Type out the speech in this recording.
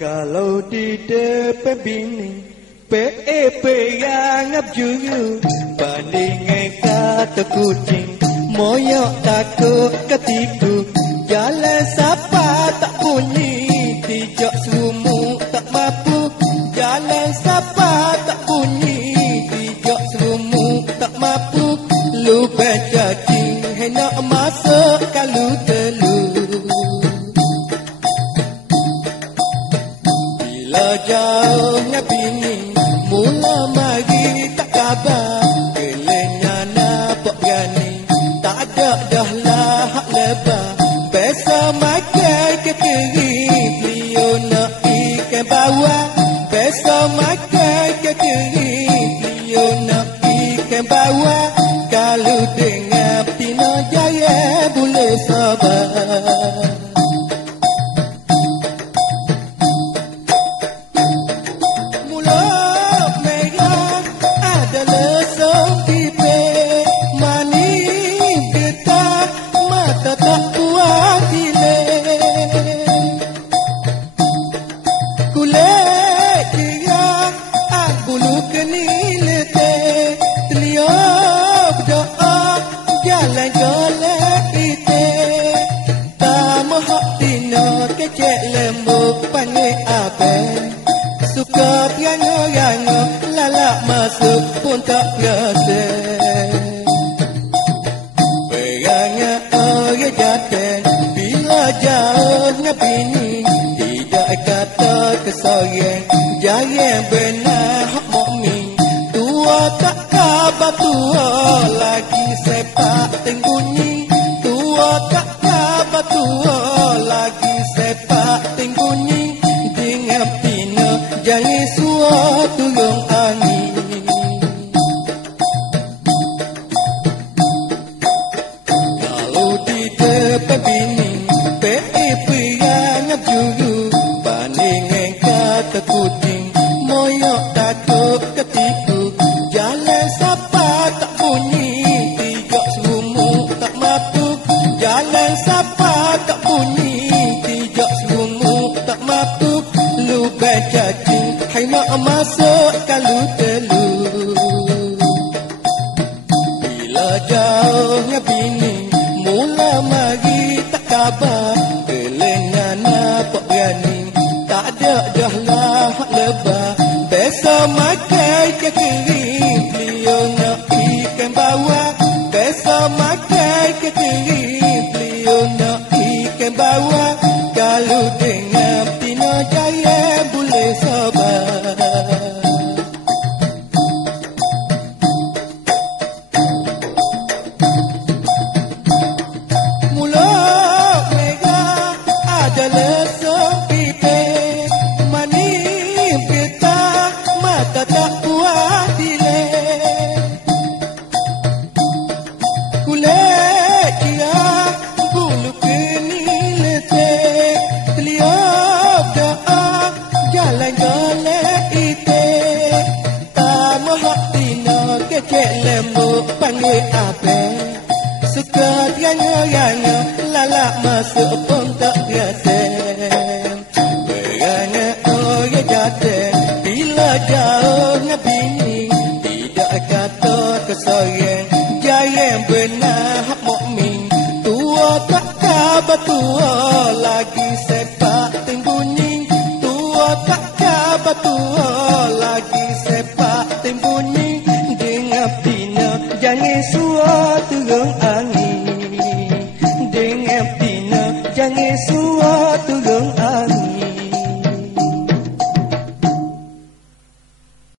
Kalau di depan bini PEP yang abjuyu bandingkan kata kucing moyok takut ketiku jalan siapa tak bunyi tijak serumuk tak mampu jalan siapa tak bunyi tijak serumuk tak mampu lu bercacing hendak masuk kalau telu bila jauhnya bini mula mari tak kabar kelenya nampak gani tak ada dah lah hak lebar besok makan keteri beliau nak ikan bawah besok makan keteri beliau nak ikan bawah kalau dengar Pino Jaya boleh sabar. Kecek lembut panggil apa suka piano-piano lalak masuk pun tak biasa perangnya orang jatuh bila jauhnya bini tidak kata kesorang jangan benar hak mukmin tua tak kabar tua lagi sepak tengguni tua tak kabar tua lagi sepak tengguni dengan Pino jangan suatu yang angin kalau di depan bini PEP yang abjuru bandingkan kata kucing moyok takut ketiku jalan siapa tak bunyi tijak serumuk tak mampu jalan siapa tak bunyi tijak serumuk tak mampu lu bercacing hai nak masuk kalau telu bila jauhnya bini mula mari tak kabar kelena nampak berani tak ada dah lah hak lebar besok makan kekering beliau nak ikan bawah besok makan kekering beliau nak ikan bawah kalau dengar Pino Jaya boleh sabar. Mula merah ada lesong pipih manis getah mata tak puas dilek kulit dia bulu kening letek beliau doa jalan golek itik tak mohak Pino kecek lembut panggil apa suka tianya-tianya lalak masuk pun tak biasa kerana orang jatuh bila jauhnya bini tidak kata kesorang jangan benar hak mukmin tua tak kabar tua lagi sepak tengguni tua tak kabar tua